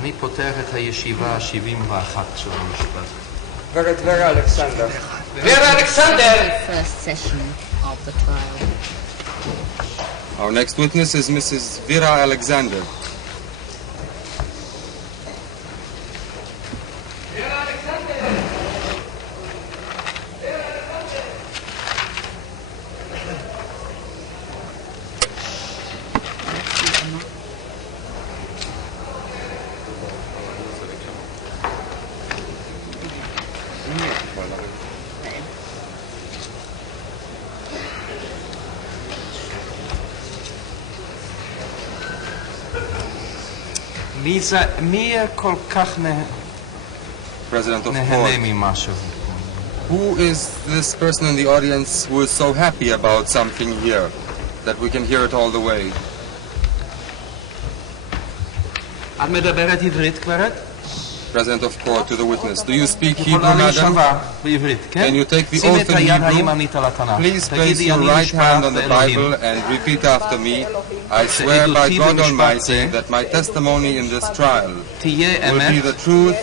אני פותח את הישיבה ה-71 של המשפט. גברת ורה אלכסנדר. ורה אלכסנדר! First session of the trial. Our next witness is Mrs. Vera Alexander. מי כל כך נהנה ממשהו? Who is this person in the audience who is so happy about something here that we can hear it all the way? את מדברת עברית גברת? President of court to the witness. Do you speak Hebrew, madam? Can you take the oath in Hebrew? Please place your right hand on the Bible and repeat after me. I swear by God Almighty that my testimony in this trial will be the truth,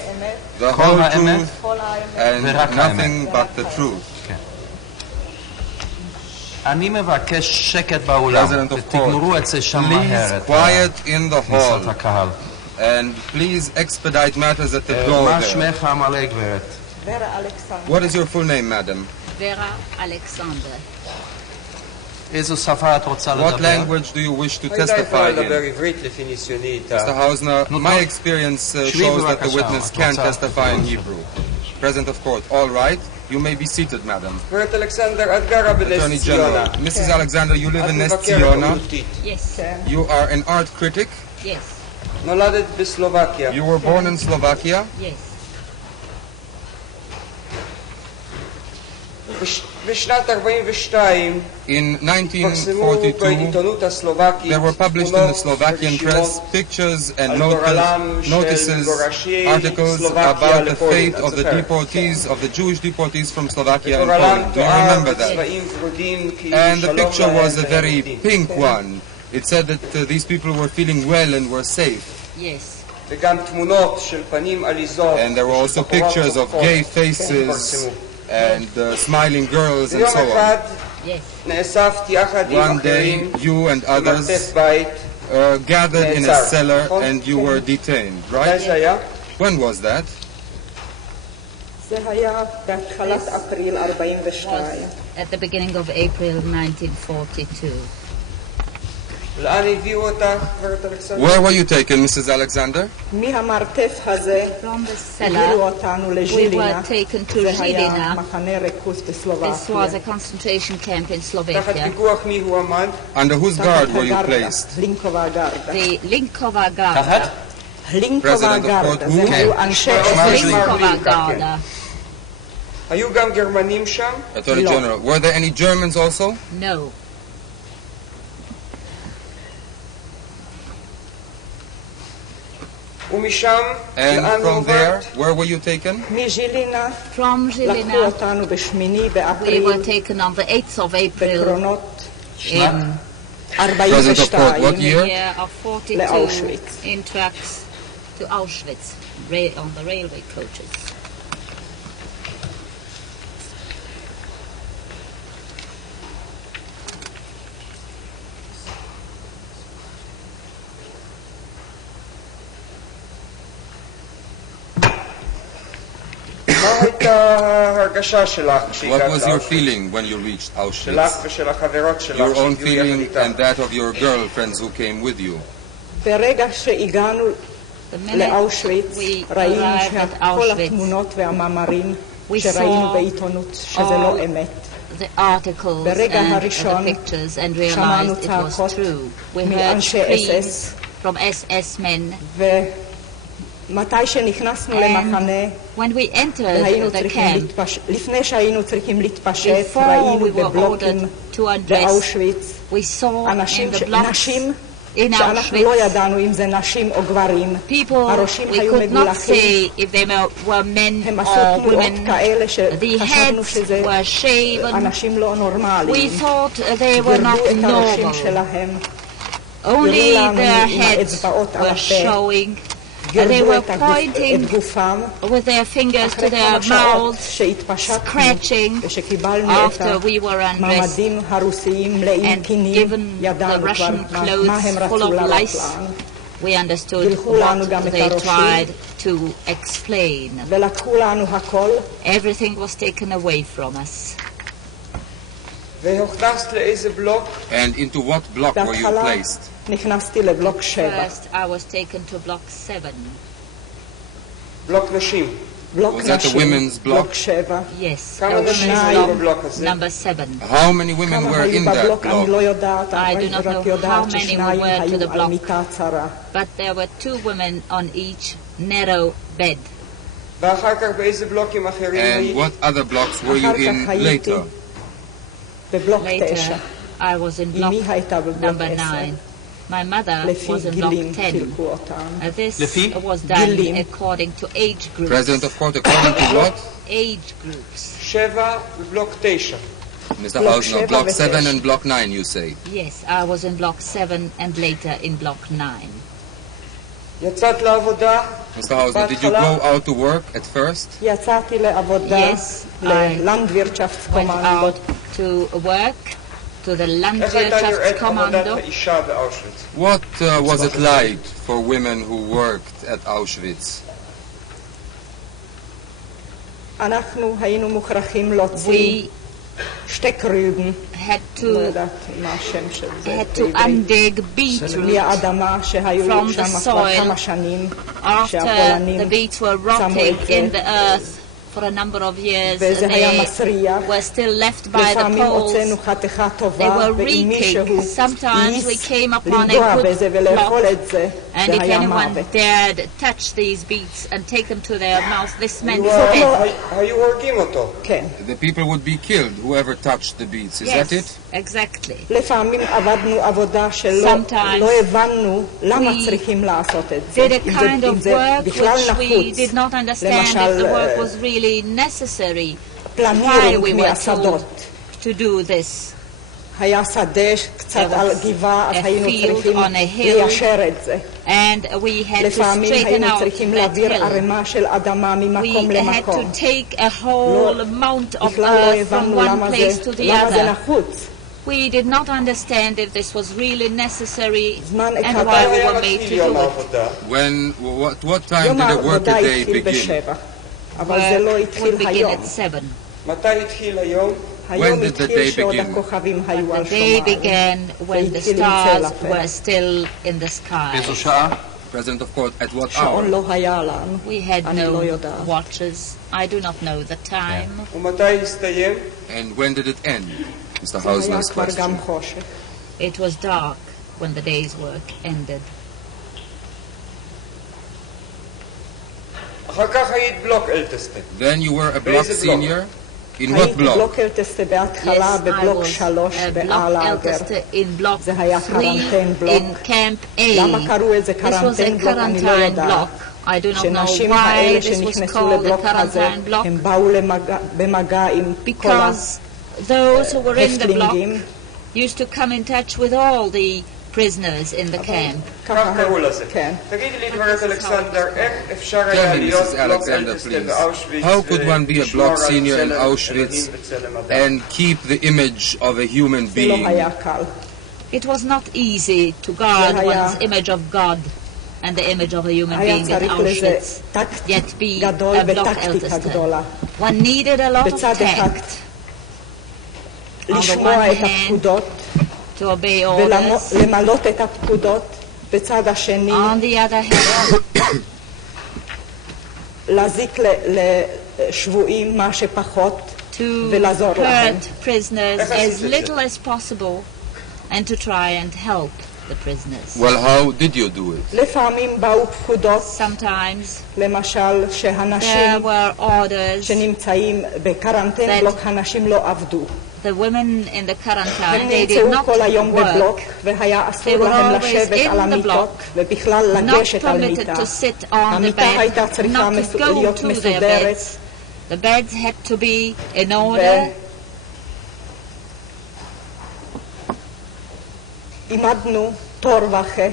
the whole truth, and nothing but the truth. אני מבקש שקט באולם, ותגמרו את זה שם מהר, Please quiet in the hall. And please expedite matters at the door there. What is your full name, madam? Vera Alexander. What language do you wish to testify in? Mr. Hausner, my experience shows that the witness can testify in Hebrew. President of court, all right. You may be seated, madam. Attorney General, Mrs. Alexander, you live in Ness Ziona. Yes. You are an art critic. Yes. You were born in Slovakia. Yes. In 1942, there were published in the Slovakian press pictures and notices, articles about the fate of the deportees, of the Jewish deportees from Slovakia and Poland. Do you remember that? And the picture was a very pink one. It said that these people were feeling well and were safe. Yes. And there were also pictures of gay faces and smiling girls and so on. Yes. One day, you and others gathered in a cellar and you were detained, right? When was that? At the beginning of April 1942. Where were you taken, Mrs. Alexander? From the cellar, we were taken to Žilina. This was a concentration camp in Slovakia. Under whose guard were you placed? The Linkova Garda. President of court who? Linkova Garda. Attorney General. Were there any Germans also? No. And from there, where were you taken? From Žilina, we were taken on the 8th of April in President of court, what the year? year of 42 in trucks to Auschwitz on the railway coaches. What was your feeling when you reached Auschwitz? Your own feeling and that of your girlfriends who came with you. The minute we arrived at Auschwitz, we saw all the articles and the pictures and realized it was true. We heard screams from SS men. When we entered the camp, before we were ordered to undress, we saw in the blocks in Auschwitz people we could not say if they were men or women. The heads were shaven. We thought they were not normal. Only their heads were showing. They were pointing with their fingers to their mouths, scratching after we were undressed and given the Russian clothes full of lice. We understood what they tried to explain. Everything was taken away from us. And into what block were you placed? First, I was taken to block 7. Was that the women's block? Yes, the women's block number 7. How many women were in that block? I do not know how many were to the block, but there were 2 women on each narrow bed. And what other blocks were you in later? Later, I was in block number 9. My mother was in block 10. This was done according to age groups. President of court, according to what? Age groups. Mr. Hausner, block 7 and block 9, you say? Yes, I was in block 7 and later in block 9. Mr. Hausner, did you go out to work at first? Yes, I went out to work. To the Landwirtschaftskommando. What was it like for women who worked at Auschwitz? We had to undig beetroot from the soil after the beets were rotting in the earth. For a number of years, they were still left by the poles. They were reeking. Sometimes we came upon a good block, and if anyone dared touch these beets and take them to their mouth, this meant death. The people would be killed, whoever touched the beets, is that it? Exactly. Sometimes we did a kind of work which we did not understand if the work was really necessary. Why we were told to do this. היה שדה קצת על גבעה, אז היינו צריכים ליישר את זה. לפעמים היינו צריכים להעביר ערימה של אדמה ממקום למקום. בכלל לא הבנו למה זה נחוץ. We did not understand if this was really necessary and why we were made to do it. What time did the workday begin? אבל זה לא התחיל היום. מתי התחיל היום? When did the day begin? The day began when the stars were still in the sky. President of Court, at what hour? We had no watches. I do not know the time. And when did it end? Mr. Hausner's question. It was dark when the day's work ended. Then you were a block senior? In what block? הייתי בלוק אלטסטה בהתחלה בבלוק 3 בעל האגר. זה היה קרנטן בלוק. למה קראו את זה קרנטן בלוק אני לא יודעת. שנשים האלה שנכנסו לבלוק הזה הם באו במגע עם כל ההפלינגים. used to come in touch with all the prisoners in the camp. כך קראו לזה. תגידי לי גברת אלכסנדר, איך אפשר היה להיות בלוק אלטסטה באושוויץ? How could one be a block senior in Auschwitz and keep the image of a human זה לא being? היה קל. It was not easy to guard one's image of God and the image of a human היה being in צריך לזה Auschwitz, טקט yet be גדול a block וטקטיקה elder. גדולה. One needed a lot of בצד אחד tact לשמוע את הפקודות to obey orders. ולמלות את הפקודות. בצד השני On the other hand, להזיק לשבויים מה שפחות ולעזור להם. hurt prisoners as little as possible and to try and help the prisoners. Well, how did you do it? לפעמים באו פקודות, Sometimes למשל there שהנשים were orders. שנמצאים בקרנטן בלוק, הנשים לא עבדו. The women in the quarantine, הם they did נמצאו not כל היום בבלוק work, והיה אסור They were להם always לשבת in על the המיטות block, ובכלל not לגשת על permitted מיטה. to sit on the המיטה הייתה bed, צריכה not to go להיות to their מסודרת. beds. The beds had to be in order. עמדנו תור וחי,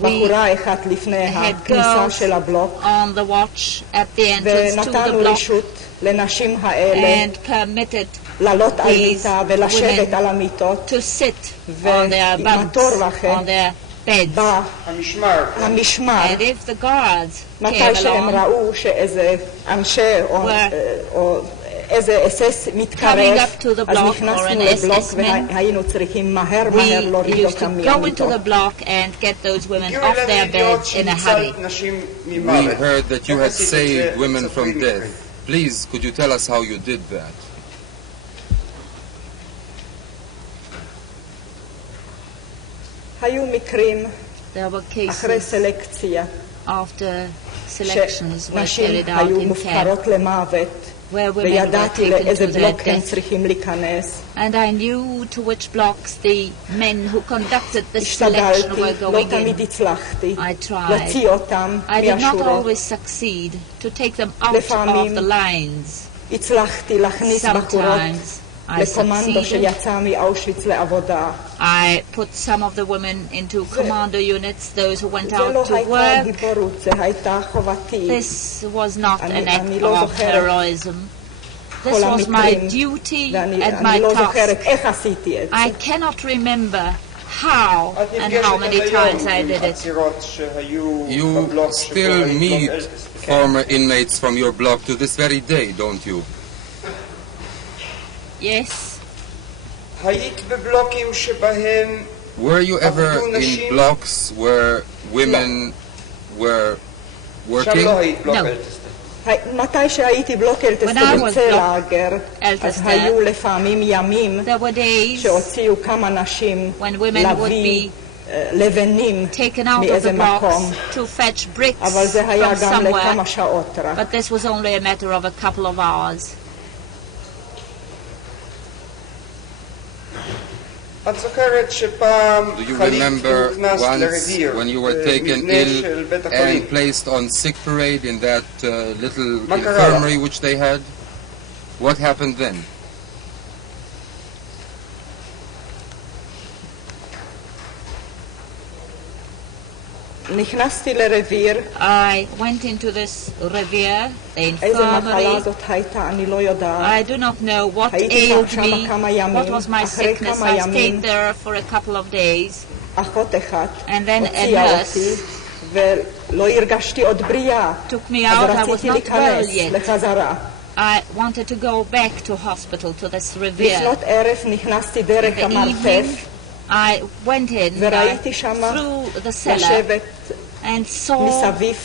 בחורה אחת לפני had הכניסה girls של הבלוק, on the watch at the entrance to the ונתנו block רשות לנשים האלה and permitted לעלות על these מיטה ולשבת women על המיטות. to sit on their bunks, on their beds. בא המשמר. המשמר, And if the guards מתי came שהם along, ראו שאיזה אנשי או איזה אסס מתקרב, Coming up to the אז block נכנסנו or an לבלוק SS man, והיינו צריכים מהר we להוריד used אותם to go into מהמיטות. the block and get those women הגיעו off אלינו their ידיעות beds in a hurry. שהצלת נשים We ממוות. heard that you איך had עשית את saved זה women from לצופים death. אחרים? Please, could you tell us how you did that? היו מקרים There were אחרי cases סלקציה after selections were שנשים carried out היו in camp מופקרות למוות, where women were וידעתי taken לאיזה to their בלוק הם death. צריכים להיכנס. And I knew to which blocks the men who conducted the selection השתדלתי, were לא going תמיד in. הצלחתי I tried. להוציא אותם I did not מהשורות. always succeed to take them out לפעמים of the lines. הצלחתי להכניס בחורות Sometimes I לקומנדו succeeded. שיצא מאושוויץ לעבודה. I put some of the women into commando units, those who went זה לא out to הייתה work. גיבורות, זה הייתה חובתי. This was not an act אני לא of זוכרת heroism. This כל was my המקרים, duty ואני and my לא זוכרת task. איך עשיתי את זה. I cannot remember how את and נפגשת how עד many היום times I עם did it. עצירות שהיו You בבלוק still שקוראים בלוק meet אלטסטה. former inmates from your block to this very day, don't you? Yes, היית בבלוקים שבהם Were you ever עבדו in נשים? blocks where women were שם working? לא היית בלוק No. אלטסטה. מתי שהייתי בלוק אלטסטה When I was בצל block האגר, אז אלטסטה, היו לפעמים ימים there were days שהוציאו כמה נשים when women would להביא be לבנים taken out of מאיזה the מקום, blocks to fetch bricks אבל זה היה from גם לכמה somewhere, שעות רק. but this was only a matter of a couple of hours. את זוכרת שפעם Do you חליט remember הוכנס once לרביר when you were taken במבנה ill של בית החולים? and placed on sick parade in that little מה קרה infirmary לך? which they had? What happened then? נכנסתי לרביר. I went into this revier, the איזה מחלה infirmary. זאת הייתה, אני לא יודעת. I do not know what הייתי ailed שם me, כמה ימים. what was my אחרי sickness. כמה I ימים, stayed there for a couple of days. אחות אחת And then a הוציאה nurse אותי, ולא הרגשתי עוד בריאה. took me אז out. I was רציתי not להיכנס well yet. לחזרה. I wanted to go back to hospital, to this revier. לפנות ערב נכנסתי דרך In the המרתף, evening, I went in וראיתי שם through the cellar לשבת and saw מסביב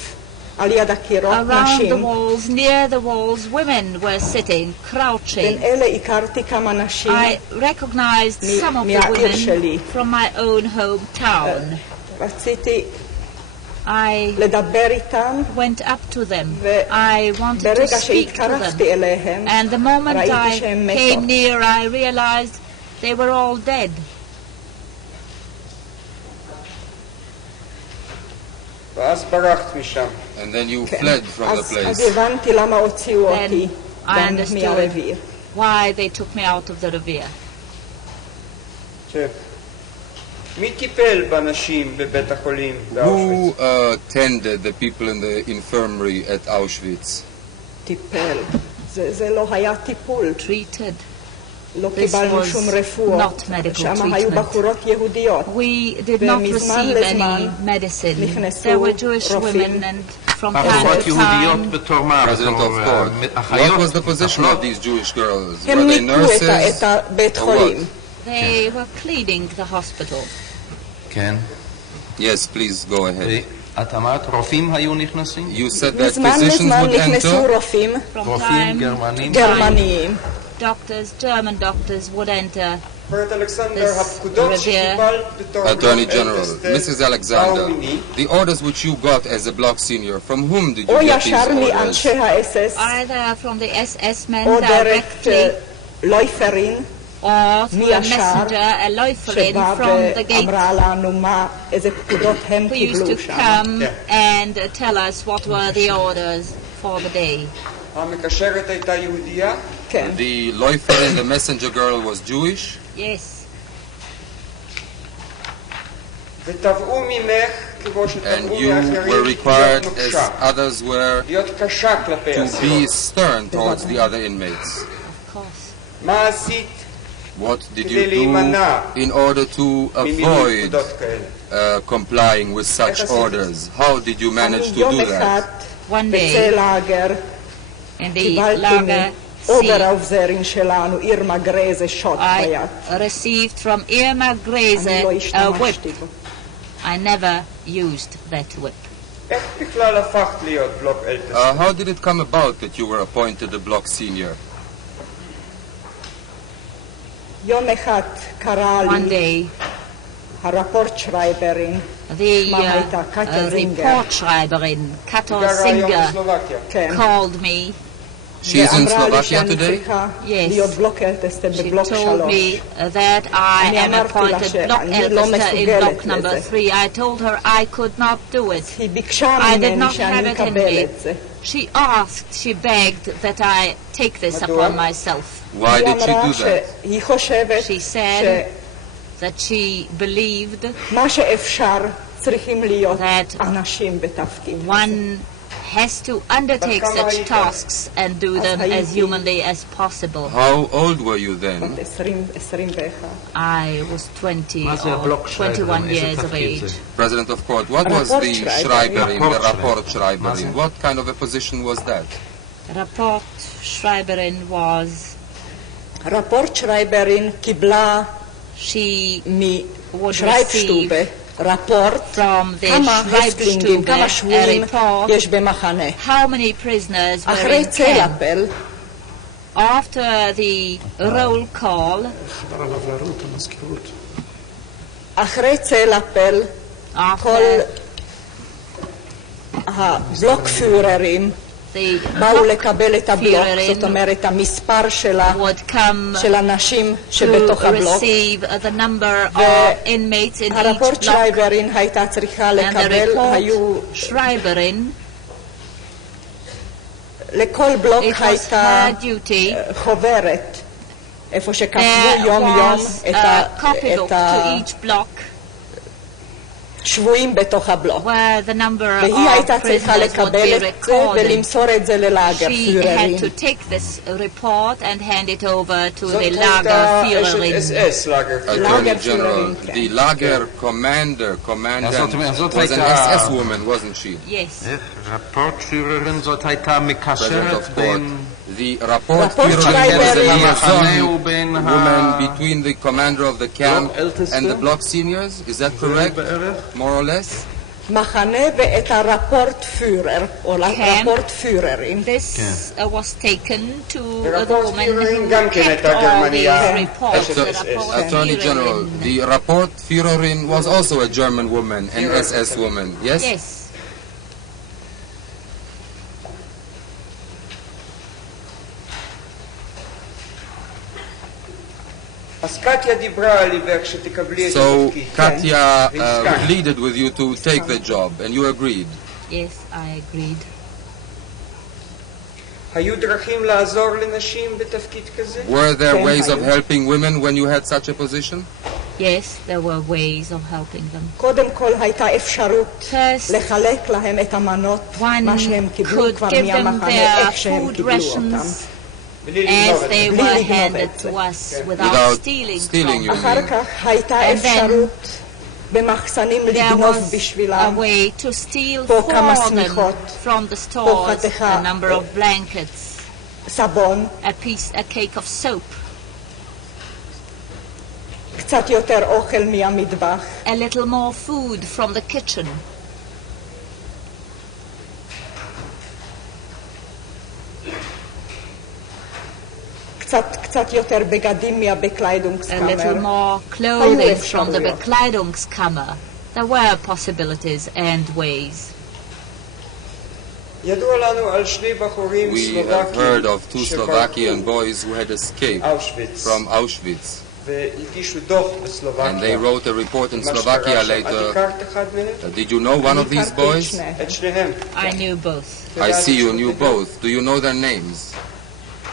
על יד הקירות around the נשים. walls, near the walls, women were sitting, בין crouching. אלה הכרתי כמה נשים. I recognized some of the מהעיר שלי. women from my own hometown. רציתי I לדבר איתם, went up to them. ו- I wanted to ברגע speak to them. שהתקרבתי אליהם, And the moment ראיתי I שהן came מתות. near, I realized they were all dead. ואז ברחת משם. And then you fled from the אז place. הבנתי למה הוציאו Then אותי I גם understood מהרביר. why they took me out of the revier. מי טיפל באנשים בבית החולים Who באושוויץ? tended the people in the infirmary at Auschwitz? טיפל. זה לא היה טיפול. Treated. לא This קיבלנו was שום רפואות. not medical שם היו treatment. בחורות יהודיות. We did not ומזמן receive לזמן any medicine. נכנסו There were Jewish רופאים. women, and from time בחורות to יהודיות time בתור מה? President בתור of court. אחיות? What was the position of these Jewish girls? Were הם they ניקו את nurses? הבית or חולים. they were cleaning the hospital. כן. Yes, please go ahead. את אמרת רופאים היו נכנסים? You said that מזמן physicians לזמן would נכנסו enter. רופאים From רופאים time גרמנים? גרמניים. doctors, German doctors would enter. גברת אלכסנדר, This הפקודות revere. שקיבלת בתור Attorney בלוק General, אלטסטר, Mrs. Alexander, באו מיני, the orders which you got as a block senior, from whom did או you get these ישר orders? מאנשי האס-אס, Either from the SS men או דרך directly לויפרין, or through a מהשאר, messenger, a loiferin שבא from the gate, ואמרה לנו איזה פקודות הם who used to קיבלו שם. come and tell us what were the orders for the day. המקשרת הייתה יהודייה? כן. The loifer the messenger girl was Jewish? Yes. ותבעו ממך, כמו And שתבעו you מאחרים, were required, להיות as נוקשה, others were, להיות קשה כלפי to be אסירות. stern towards the other inmates. Of course. מה עשית What did כדי you להימנע do in order to ממילוי avoid פקודות כאלה? complying with such איך עשית? orders? How did you manage אני to יום do אחד that? One בצל day לאגר in the קיבלתי lager מאובר sea, האוזרין שלנו, אירמה גרייזה, שוט ביד. I received from Irma אני Grazer לא a whip. השתמשתי בו. I never used that whip. איך בכלל הפכת להיות בלוק אלטסטר? How did it come about that you were appointed a block senior? יום אחד קרא One לי day, הרפורט שרייברין, the מה הייתה? קטיה זינגר. report schreiberin, Kato גרה היום Singer, בסלובקיה. כן. called me. She is in ואמרה לי Slovakia שאני today? צריכה Yes. להיות בלוק אלטסטר She בבלוק told 3. me that I אני am אמרתי לה appointed block שאני לא elder in מסוגלת block number לזה. 3. I told her I could not do it. היא ביקשה I did ממני not have שאני it in אקבל me. את זה. She asked, she begged that I take this מדוע? upon myself. Why היא did she אמרה do that? שהיא חושבת She said that she believed שמה שאפשר צריכים להיות that אנשים בתפקיד. one has to undertake such tasks and do them as humanly as possible. How old were you then? בת 21. I was 20 מה זה or הבלוק 21 שרייברין? איזה years of תפקיד זה? age. President of court, what was Rapport the Schreiberin. Schreiberin, the Rapport Rapport Schreiberin? What kind of a position was that? Rapport Schreiberin was, רפורט שרייברין קיבלה she would משרייבשטובה receive רפורט from the כמה הסלינגים, כמה Schreibstube a שבויים report יש במחנה. how many prisoners were אחרי in camp. צלאפל, After the roll call, אחרי צלאפל, כל after הבלוק פיוררים the באו לקבל את הבלוק, פיוררים זאת אומרת המספר would come של הנשים to שבתוך הבלוק. receive the number of inmates in each הרפורט block, שרייברין הייתה צריכה and the לקבל, היו report Schreiberin, לכל בלוק it was הייתה her duty. חוברת, איפה שכתבו There יום יום was את a copybook to each block שבויים בתוך הבלוק. where the number והיא הייתה of צריכה prisoners would לקבל be את זה recorded. ולמסור את זה ללאגר She פיוררים. had to take this report and hand it over to זאת the הייתה Lagerführerin. אשת SS, לאגר Attorney General, the Lager commandant was an SS woman, wasn't she? Yes. רפורטפיררין זאת הייתה מקשרת בין... The Rapportführerin was a liaison woman between the commander of the camp and the block seniors. Is that correct? More or less? מחנה ואת הרפורט פיורר, או רפורט פיוררים. This was taken to the woman who גם כן kept הייתה all גרמניה. these reports. Attorney General, the Rapportführerin was also a German woman, an SS woman, yes? Yes. אז קטיה דיברה על עיוור שתקבלי את So התפקיד. Katya pleaded with you to take the job, and you agreed. Yes, I agreed. היו דרכים לעזור לנשים בתפקיד כזה? Were there ways of helping women when you had such a position? Yes, there were ways of helping them. קודם כל הייתה אפשרות First, לחלק להם את המנות, מה שהם one קיבלו could כבר give them מהמחנה, their איך שהם food קיבלו אותם. rations בלי as לגנוב את they זה. were לגנוב handed את זה. to us Without without stealing stealing, from you them. אחר כך הייתה And then אפשרות במחסנים There לגנוב was a בשבילם. way to steal פה for כמה them שמיכות, from the פה stores חתיכה, a number of blankets, סבון, a cake of soap, קצת יותר אוכל מהמטבח. a little more food from the kitchen, קצת יותר בגדים a little מהבקליידונגסקאמר. more clothing from the Bekleidungskammer. There were possibilities and ways. ידוע לנו על שני בחורים We have heard of two Slovakian שברחו boys who had escaped אושוויץ from Auschwitz, והגישו דוח and they בסלובקיה. wrote a report in מה Slovakia שקרה שם. את later. הכרת אחד מהם? Did you know one of these boys? את שניהם. I knew both. I see you knew both. Do you know their names?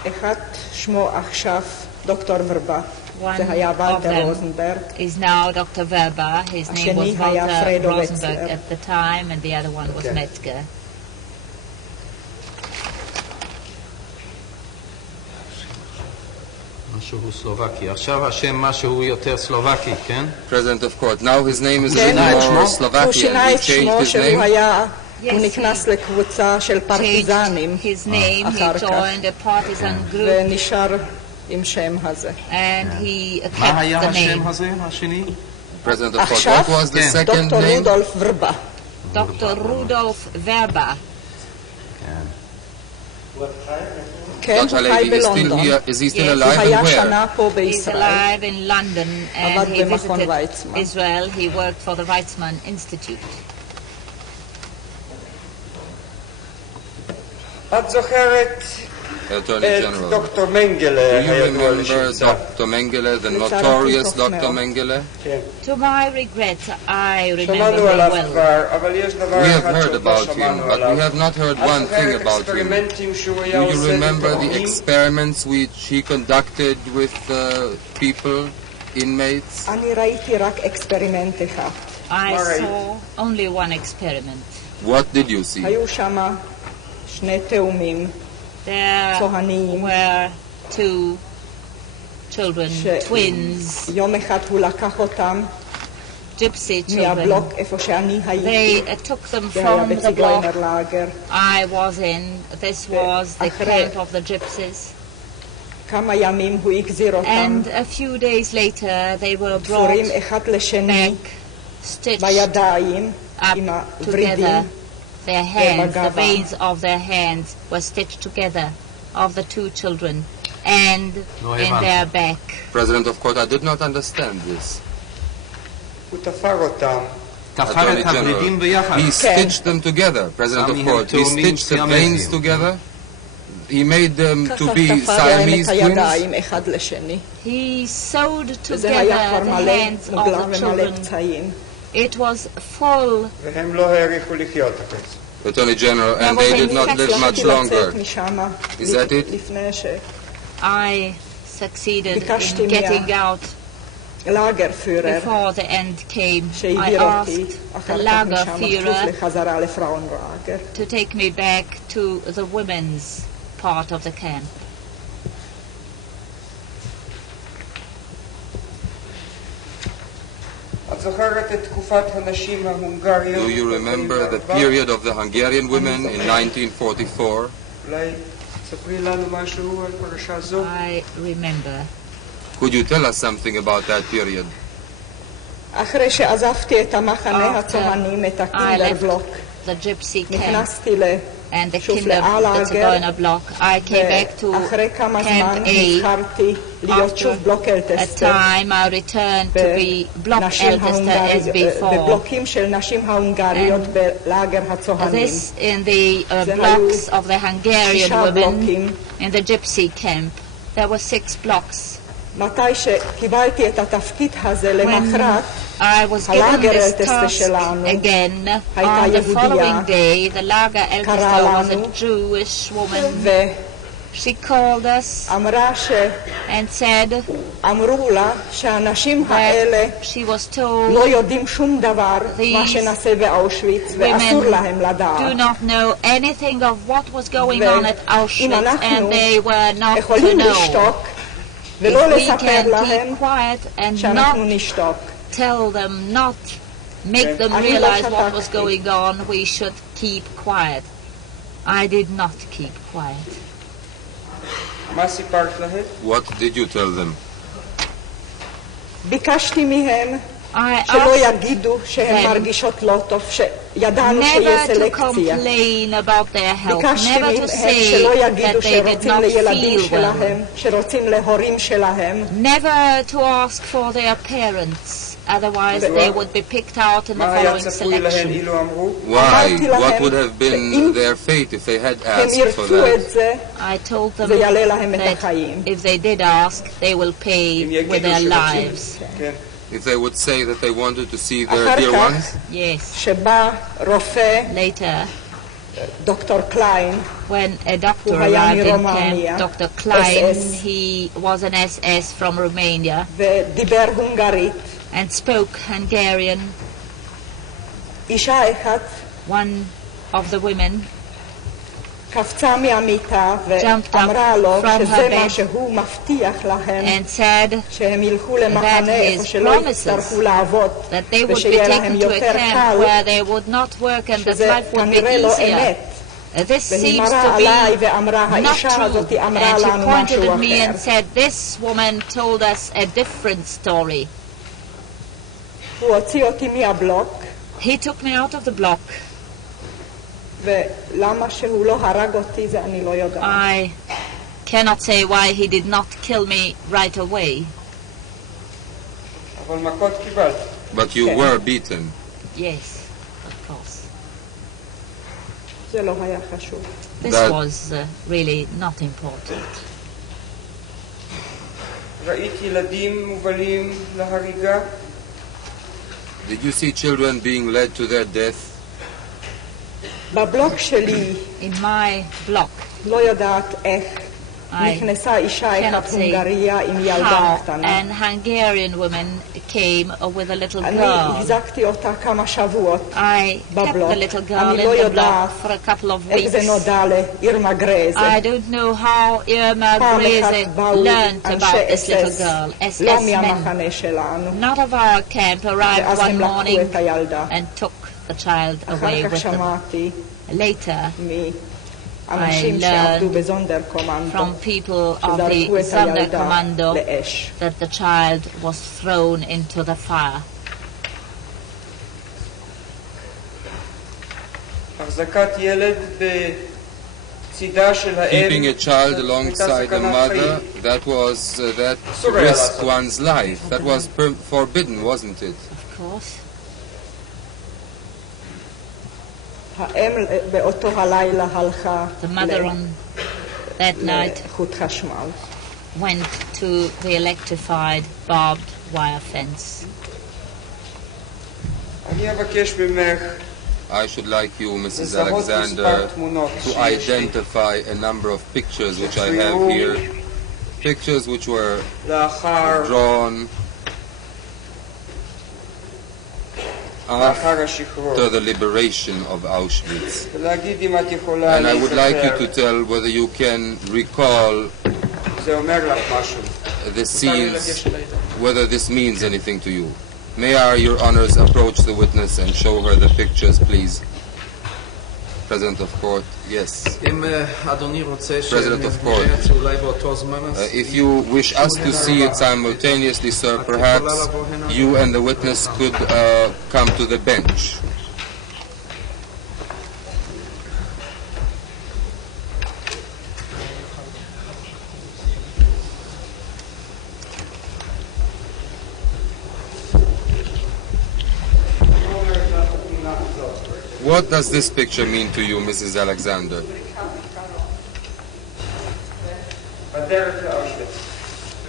אחד שמו עכשיו דוקטור ורבה. One זה היה of ולטר them רוזנברג. is now Dr. Verba. His name was השני היה Walter פרדו Rosenberg וקסלר. at the time, and the other one was Metzger. משהו סלובקי. עכשיו השם משהו יותר סלובקי, כן? President of court. Now his name is a כן, little הוא more Slovakian. שינה He את שמו changed his שהוא name. היה, Yes, הוא נכנס he לקבוצה של פרטיזנים Changed his name. אחר He כך. joined a partisan group, ונשאר עם שם הזה. and he מה kept היה the השם name. הזה, השני? President of court. עכשיו What was the second דוקטור name? רודולף ורבה. Dr. Rudolf Verba. כן, הוא Dr. חי Halevi, is בלונדון. he still Yes. alive הוא and היה where? שנה פה He's בישראל. alive in London, and עבד he במכון visited ויצמן. Israel. He worked for the Weizmann Institute. את זוכרת Attorney את General. דוקטור מנגלה, Do you הידוע remember לשמצה. Dr. Mengele, the לצערי, notorious טוב Dr. מאוד. Mengele? To my regret, I remember שמענו very עליו well. כבר, אבל יש דבר We have אחד heard שעוד לא about him, שמענו but we עליו. have not heard את one thing זוכרת about him. אקספרימנטים שהוא היה Do you עושה remember the לתורמים? experiments which he conducted with people, inmates? אני ראיתי רק אקספרימנט אחד. I saw only one experiment. What did you see? היו שם שני תאומים There צוהניים. were two children, twins, יום אחד הוא לקח אותם gypsy children. מהבלוק איפה שאני הייתי. They took them זה היה from the בציגויינר block לאגר. I was in. This was the camp of the gypsies. כמה ימים הוא החזיר אותם. And a few days later, they were תפורים brought אחד לשני back, stitched בידיים up עם הוורידים. together. Their hands, the בגבה. veins of their hands were stitched together, of the two children, and No, in הבנתי. their back. President of court, I did not understand this. הוא תפר אותם. תפר את Attorney הוורידים General. ביחד. He stitched them together, President of Some court. He תאומים stitched the veins סיאמזיים. together. He made them to ככה be תפר להם את Siamese twins. הידיים אחד לשני. He sewed וזה היה together כבר the מלא hands of מוגלה the ומלא children. פצעים. It was full. והם לא העריכו לחיות אחרי זה. Attorney General, and they did not live much הצלחתי longer. לצאת משם Is that it? לפני ש... I succeeded ביקשתי in getting out Before the end came, I asked the Lagerführer to take me back to the women's part of the camp. Do you remember the period of the Hungarian women in 1944? I remember. Could you tell us something about that period? After I left the gypsy camp and the Kindergarten block, I came back to Camp A. After a time, I returned to be block Älteste as before. And this in the blocks of the Hungarian women in the gypsy camp. There were 6 blocks. When I was given this task again, on the following day, the Lager Älteste was a Jewish woman. She called us and said that she was told these women do not know anything of what was going on at Auschwitz, and they were not to know. If we can keep quiet and not tell them, not make them realize what was going on, we should keep quiet. I did not keep quiet. What did you tell them? I asked them never to complain about their health, never to say that they did not feel well, never to ask for their parents, otherwise they would be picked out in the following selection. Why? What would have been their fate if they had asked for that? I told them that if they did ask, they will pay with their lives. If they would say that they wanted to see their dear ones? Yes. Later, when a doctor arrived in camp, Dr. Klein, he was an SS from Romania and spoke Hungarian. One of the women jumped up from her bed and said that his promises that they would be taken to a camp where they would not work and that life would be easier. This seems to be not true. And she pointed at me and said, this woman told us a different story. He took me out of the block. I cannot say why he did not kill me right away. But you were beaten. Yes, of course. This was really not important. Did you see children being led to their death? In my block, I cannot say how an Hungarian woman came with a little girl. I kept the little girl in the block for a couple of weeks. I don't know how Irma Greze learned about this little girl. SS men, not of our camp, arrived one morning and took the child away with them. Later, I learned from people of the Sonderkommando that the child was thrown into the fire. Keeping a child alongside a mother, that risked one's life. That was forbidden, wasn't it? Of course. The mother on that night went to the electrified barbed wire fence. I should like you, Mrs. Alexander, to identify a number of pictures which I have here. Pictures which were drawn after the liberation of Auschwitz. And I would like you to tell whether you can recall the scenes, whether this means anything to you. May your honors approach the witness and show her the pictures, please. President of Court, yes. President of Court, if you wish us to see it simultaneously, sir, perhaps you and the witness could come to the bench. What does this picture mean to you, Mrs. Alexander?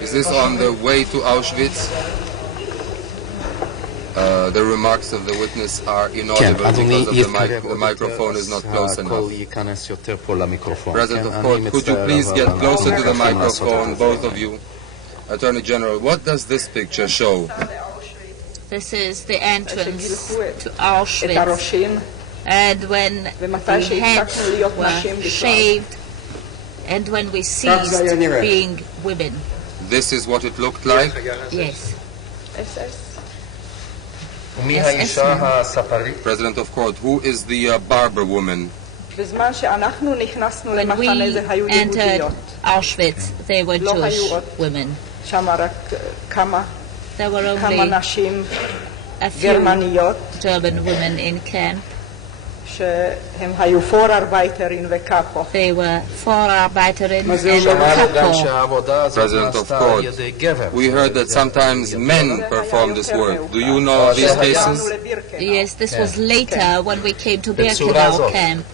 Is this on the way to Auschwitz? The remarks of the witness are inaudible because of the microphone is not close enough. President of Court, could you please get closer to the microphone, both of you? Attorney General, what does this picture show? This is the entrance to Auschwitz. And when the heads were shaved and when we ceased being women. This is what it looked like? Yes. President of Court, who is the barber woman? When we entered Auschwitz, they were Jewish women. There were only a few German women in camp. They were Vorarbeiterin and Kapo. President of Court, we heard that sometimes men perform this work. Do you know these cases? Yes, this was later when we came to Birkenau camp.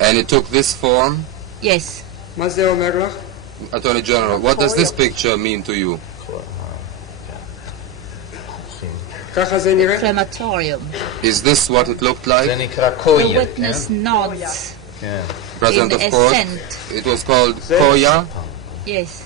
And it took this form? Yes. Attorney General, what does this picture mean to you? Crematorium. Is this what it looked like? The witness nods. President of Court, it was called Koya? Yes.